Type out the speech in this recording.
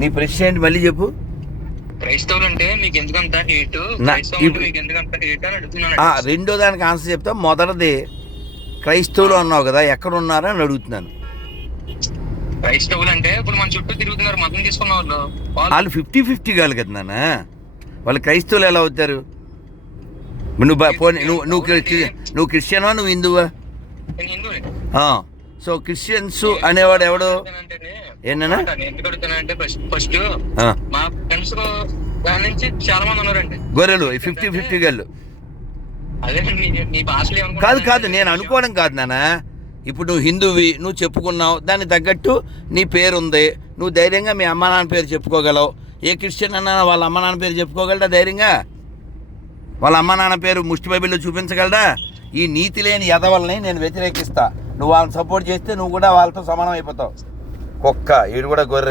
నీ ప్రశ్న ఏంటి మళ్ళీ చెప్పు. క్రైస్తవులు అంటే మీకు ఎందుకంత హేట్ అంటే మీకు ఎందుకంత హేట్ అని అడుగుతున్నాను రెండో దానికి ఆన్సర్ చెప్తా. మొదటిది క్రైస్తవులు అన్నావు కదా ఎక్కడ ఉన్నారని అని అడుగుతున్నాను. క్రైస్తవులు అంటే ఇప్పుడు మన చుట్టూ తిరుగుతున్నారు మతం తీసుకున్న వాళ్ళు. వాళ్ళు ఫిఫ్టీ ఫిఫ్టీ కాదు కదా నాన్న. వాళ్ళు క్రైస్తవులు ఎలా అవుతారు? నువ్వు నువ్వు నువ్వు నువ్వు క్రిస్టియనా నువ్వు హిందువా? సో క్రిస్టియన్స్ అనేవాడు ఎవడు? ఎందుకంటేనే, ఏంటన్నా? నేను ఎందుకు అడుగుతానంటే ఫస్ట్ మా ఫ్రెండ్స్ దాని నుంచి చాలా మంది ఉన్నారండి. గొర్రెలు ఫిఫ్టీ ఫిఫ్టీ ఏమనుకుంటున్నారంటే- కాదు కాదు నేను అనుకోవడం కాదు నాన్న. ఇప్పుడు నువ్వు హిందువి నువ్వు చెప్పుకున్నావు దానికి తగ్గట్టు నీ పేరు ఉంది నువ్వు ధైర్యంగా మీ అమ్మ నాన్న పేరు చెప్పుకోగలవు. ఏ క్రిస్టియన్ అన్నా వాళ్ళ అమ్మ నాన్న పేరు చెప్పుకోగలడా ధైర్యంగా? వాళ్ళ అమ్మ నాన్న పేరు ముష్టి బైబిల్లో చూపించగలడా? ఈ నీతి లేని ఎదవల్ని నేను వ్యతిరేకిస్తా. నువ్వు వాళ్ళని సపోర్ట్ చేస్తే నువ్వు కూడా వాళ్ళతో సమానం అయిపోతావు. కుక్క ఈడు కూడా గొర్రె.